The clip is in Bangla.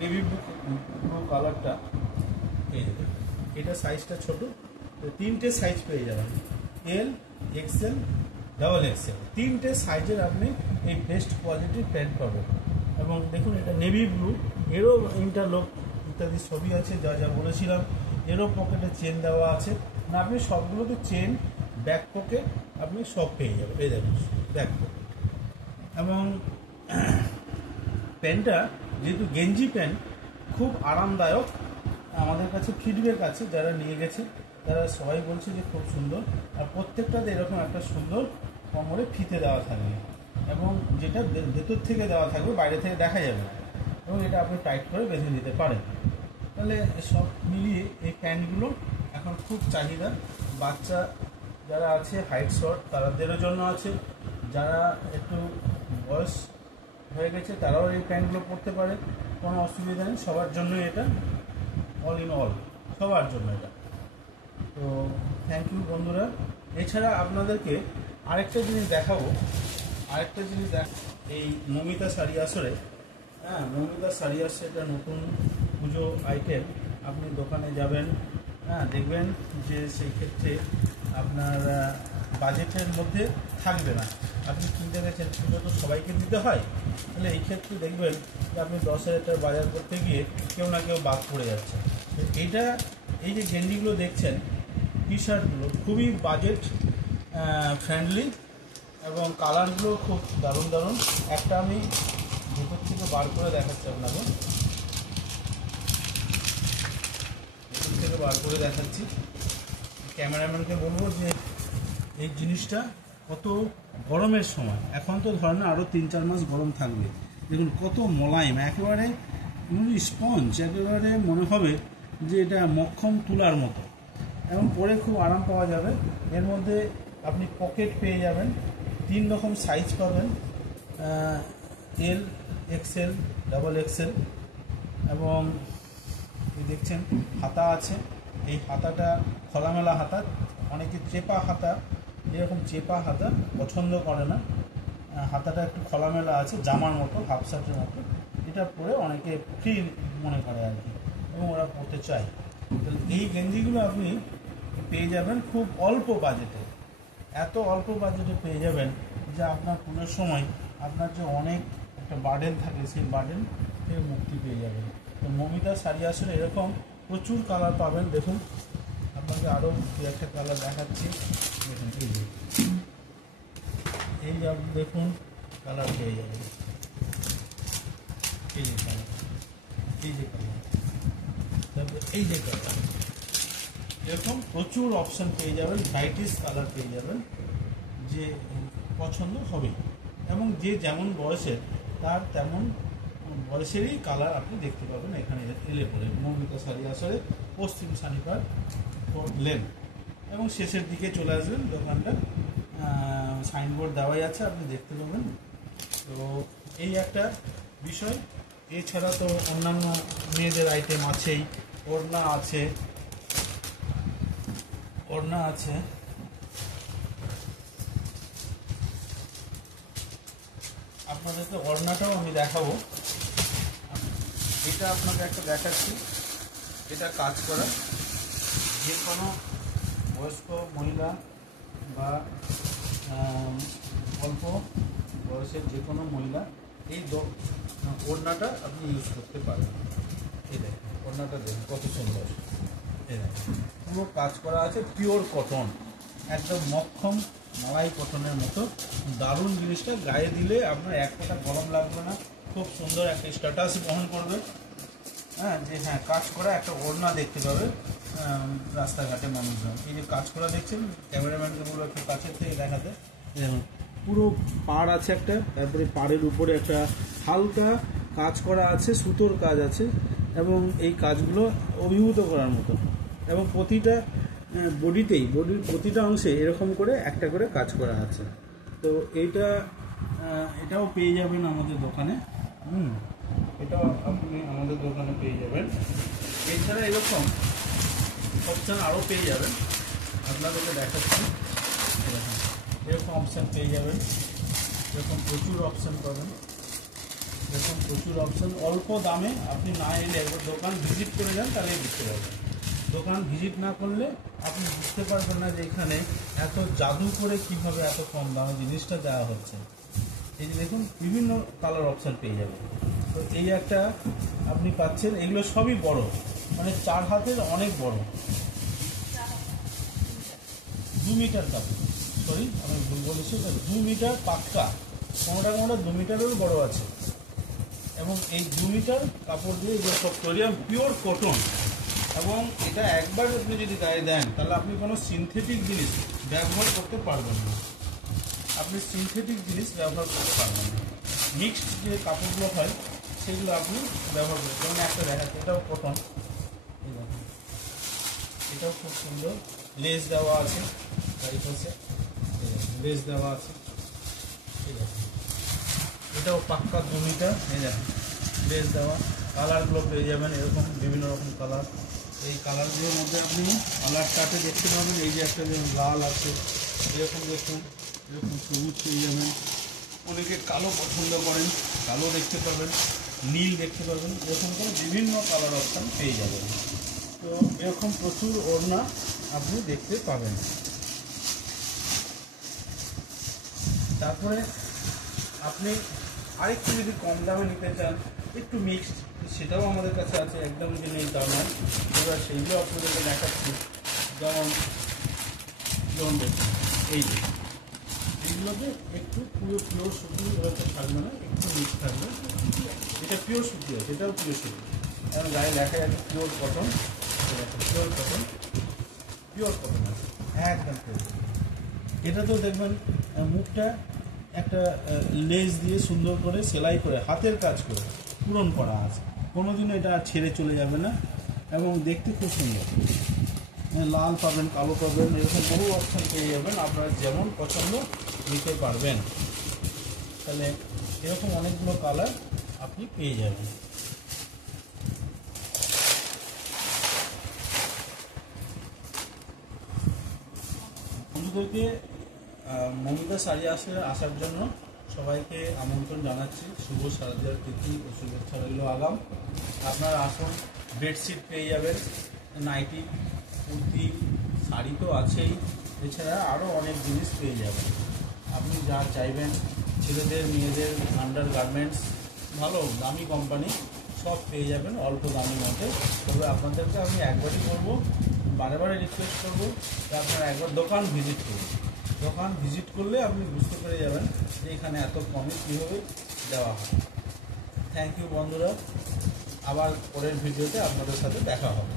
নেভি ব্লু কালারটা পেয়ে যাবেন। এটা সাইজটা ছোট, তিনটে সাইজ পেয়ে যাবেন, এল, এক্সেল, ডাবল এক্সেল, তিনটে সাইজের আপনি এই বেস্ট কোয়ালিটির প্যান্ট পাবেন। এবং দেখুন এটা নেভি ব্লু, এরও ইন্টারলক ইত্যাদি সবই আছে, যা যা বলেছিলাম। এরও পকেটে চেন দেওয়া আছে, না আপনি সবগুলোতে চেন, ব্যাক পকেট আপনি সব পেয়ে যাবেন। এই দেখুন ব্যাক পকেট। এবং প্যান্টটা যেহেতু গেঞ্জি প্যান্ট, খুব আরামদায়ক। আমাদের কাছে ফিডব্যাক আছে, যারা নিয়ে গেছে তারা সবাই বলছে যে খুব সুন্দর। আর প্রত্যেকটাতে এরকম একটা সুন্দর কোমরে ফিতে দেওয়া থাকবে, এবং যেটা ভেতর থেকে দেওয়া থাকবে, বাইরে থেকে দেখা যাবে না, এবং এটা আপনি টাইট করে বেঁধে নিতে পারেন। তাহলে সব মিলিয়ে এই প্যান্টগুলো এখন খুব চাহিদা। বাচ্চা যারা আছে হাইট শর্ট তাদেরও জন্য আছে, যারা একটু বয়স হয়ে গেছে তারাও এই প্যান্টগুলো পরতে পারে, কোনো অসুবিধা নেই। সবার জন্য এটা অল ইন অল, সবার জন্য এটা। তো থ্যাংক ইউ বন্ধুরা। এছাড়া আপনাদেরকে আরেকটা জিনিস দেখাবো, এই মমিতা শাড়ি আসরে, হ্যাঁ মমিতা শাড়ি আসছে, এটা নতুন পুজো আইটেম। আপনি দোকানে যাবেন, হ্যাঁ দেখবেন যে সেই ক্ষেত্রে আপনার বাজেটের মধ্যে থাকবে না। আপনি কিনতে গেছেন, পুজো তো সবাইকে দিতে হয়, তাহলে এই ক্ষেত্রে দেখবেন যে আপনি 10,000 টাকা বাজার করতে গিয়ে কেউ না কেউ বাদ পড়ে যাচ্ছে। তো এইটা, এই যে গেঞ্জিগুলো দেখছেন, টি শার্টগুলো খুবই বাজেট ফ্রেন্ডলি, এবং কালারগুলো খুব দারুণ দারুণ। একটা আমি ভেতর থেকে বার করে দেখাচ্ছি আপনাকে, ভেতর থেকে বার করে দেখাচ্ছি। ক্যামেরাম্যানকে বলবো যে এই জিনিসটা কত গরমের সময়, এখন তো ধরেন আরও 3-4 মাস গরম থাকবে, দেখুন কত মোলায়েম, একেবারে স্পঞ্জ, একেবারে মনে হবে যে এটা মক্ষম তুলার মতো, এবং পরে খুব আরাম পাওয়া যাবে। এর মধ্যে আপনি পকেট পেয়ে যাবেন, 3 রকম সাইজ পাবেন, এল, এক্সেল, ডাবল এক্সেল, এবং দেখছেন হাতা আছে। এই হাতাটা খোলামেলা হাতা, অনেকে চেপা হাতা, এরকম চেপা হাতা পছন্দ করে না, হাতাটা একটু খোলামেলা আছে, জামার মতো, হাফ শার্টের মতো। এটা পরে অনেকে ফ্রি মনে করে আর কি, এবং ওরা পরতে চায়। তাহলে এই গেঞ্জিগুলো আপনি পেয়ে যাবেন খুব অল্প বাজেটে, এত অল্প বাজেটে পেয়ে যাবেন যে আপনার পুজোর সময় আপনার যে অনেক একটা বার্ডেন থাকে, সেই বার্ডেন থেকে মুক্তি পেয়ে যাবেন। তো মমিতা শাড়ি আসলে এরকম প্রচুর কালার পাবেন। দেখুন আপনাকে আরও দু একটা কালার দেখাচ্ছি। দেখুন এই যে আপনি দেখুন কালার পেয়ে যাবেন, এই যে কালার, এই যে কালার, তারপরে এই যে কালার, এরকম প্রচুর অপশান পেয়ে যাবেন, ভ্যারাইটিস কালার পেয়ে যাবেন, যে পছন্দ হবে। এবং যে যেমন বয়সের তার তেমন বয়সেরই কালার আপনি দেখতে পাবেন এখানে এলে পরে। মমিতা শাড়ি আসরে পশ্চিম শানিপাড় লেন, এবং শেষের দিকে চলে আসবেন, দোকানটা সাইনবোর্ড দেওয়াই আছে, আপনি দেখতে পাবেন। তো এই একটা বিষয়। এছাড়া তো অন্যান্য মেয়েদের আইটেম আছেই, ওড়না আছে, ওড়না আছে, আপনাদেরকে ওড়নাটাও আমি দেখাবো। এটা আপনাকে একটা দেখাচ্ছি, এটা কাজ করা, যে কোনো বয়স্ক মহিলা বা অল্প বয়সের যে কোনো মহিলা এই ওড়নাটা আপনি ইউজ করতে পারেন। এই দেখুন ওড়নাটা দেখুন কত সুন্দর, এই দেখুন পুরো কাজ করা আছে, পিওর কটন, একদম মক্ষম মালাই কটনের মতো দারুণ জিনিসটা। গায়ে দিলে আপনার এক ফোঁটা গরম লাগবে না, খুব সুন্দর একটা স্ট্যাটাস বহন করবে। হ্যাঁ, যে হ্যাঁ কাজ করা একটা ওড়না দেখতে পাবে রাস্তাঘাটে মানুষজন। এই যে কাজ করা দেখছেন, ক্যামেরাম্যানকে বলবো একটু কাছের থেকে দেখাতে। দেখুন পুরো পাড় আছে একটা, তারপরে পাড়ের উপরে একটা হালকা কাজ করা আছে, সুতোর কাজ আছে, এবং এই কাজগুলো অভিভূত করার মতো, এবং প্রতিটা বডিতেই, বডির প্রতিটা অংশে এরকম করে একটা করে কাজ করা আছে। তো এটাও পেয়ে যাবেন আমাদের দোকানে, এটাও আপনি আমাদের দোকানে পেয়ে যাবেন। এছাড়া এরকম অপশান আরও পেয়ে যাবেন, আপনাদেরকে দেখাচ্ছি। এরকম অপশান পেয়ে যাবেন, এরকম প্রচুর অপশান পাবেন, এরকম প্রচুর অপশান, অল্প দামে। আপনি না এলে একবার দোকান ভিজিট করে যান, তাহলে বুঝতে পারবেন। দোকান ভিজিট না করলে আপনি বুঝতে পারবেন না যে এখানে এত জাদু করে কিভাবে এত কম দামে জিনিসটা দেওয়া হচ্ছে। এই যে দেখুন, বিভিন্ন কালার অপশান পেয়ে যাবেন। তো এই একটা আপনি পাচ্ছেন, এগুলো সবই বড়, মানে 4 হাতের অনেক বড়, 2 মিটার কাপড়, সরি আমি ভুল বলেছি, 2 মিটার পাক্কা, কোনোটা 2 মিটারেরও বড় আছে। এবং এই 2 মিটার কাপড় দিয়ে এগুলো সব তৈরি, পিওর কটন। এবং এটা একবার আপনি যদি গায়ে দেন, তাহলে আপনি কোনো সিনথেটিক জিনিস ব্যবহার করতে পারবেন না। আপনি সিনথেটিক জিনিস ব্যবহার করতে পারবেন না। মিক্সড যে কাপড়গুলো হয় সেগুলো আপনি ব্যবহার করবেন। যেমন একটা দেখাচ্ছে, এটাও কটন, এটাও খুব সুন্দর, লেস দেওয়া আছে, চারিপাশে লেস দেওয়া আছে। ঠিক আছে, এটাও পাক্কা 2 মিটার, এই দেখেন লেস দেওয়া। কালারগুলো পেয়ে যাবেন এরকম বিভিন্ন রকম কালার। এই কালারগুলোর মধ্যে আপনি কালার চার্টে দেখতে পাবেন, এই যে একটা যেমন লাল আছে, এরকম দেখুন, এরকম সবুজ পেয়ে যাবেন। অনেকে কালো পছন্দ করেন, কালো দেখতে পাবেন, নীল দেখতে পাবেন, এরকম করে বিভিন্ন কালার অপশান পেয়ে যাবেন। তো এরকম প্রচুর ওড়না আপনি দেখতে পাবেন। তারপরে আপনি আরেকটু যদি কম দামে নিতে চান, একটু মিক্সড, সেটাও আমাদের কাছে আছে, একদম যে নেই তা নয়। এবার সেইগুলো আপনাদেরকে দেখাচ্ছি। যেমন দেখুন, এই যে এইগুলোকে একটু পুরো পিওর সুতি ওরকম থাকবে না, একটু মিক্স থাকবে। এটা পিওর সুতি আছে, এটাও পিওর সুতি, কারণ গায়ে লেখা যাচ্ছে pure cotton. Pure cotton, pure cotton আছে, একদম পিওর। এটা তো দেখবেন মুখটা একটা লেস দিয়ে সুন্দর করে সেলাই করে হাতের কাজ করে পূরণ করা আছে, কোনোদিনও এটা ছেড়ে চলে যাবে না এবং দেখতে খুব সুন্দর। লাল পাবেন, কালো পাবেন, এরকম বহু অপশান পেয়ে যাবেন, আপনারা যেমন পছন্দ নিতে পারবেন। তাহলে এরকম অনেকগুলো কালার আপনি পেয়ে যাবেন। বন্ধুদেরকে মমিতা শাড়ি আসার জন্য সবাইকে আমন্ত্রণ জানাচ্ছি। শুভ শারদীয়ার তিথি ও শুভেচ্ছা রইল আগাম। আপনারা আসুন, বেডশিট পেয়ে যাবেন, নাইটি, কুর্তি, শাড়ি তো আছেই, এছাড়া আরও অনেক জিনিস পেয়ে যাবেন। আপনি যা চাইবেন, ছেলেদের মেয়েদের আন্ডার গার্মেন্টস, ভালো দামি কোম্পানি, সব পেয়ে যাবেন অল্প দামের মধ্যে। তবে আপনাদেরকে আমি একবারই বলবো, বারে বারে রিকোয়েস্ট করবো যে আপনারা একবার দোকান ভিজিট করুন। দোকান ভিজিট করলে আপনি বুঝতে পেরে যাবেন যে এখানে এত কমে কীভাবে দেওয়া হয়। থ্যাংক ইউ বন্ধুরা, আবার পরের ভিডিওতে আপনাদের সাথে দেখা হবে।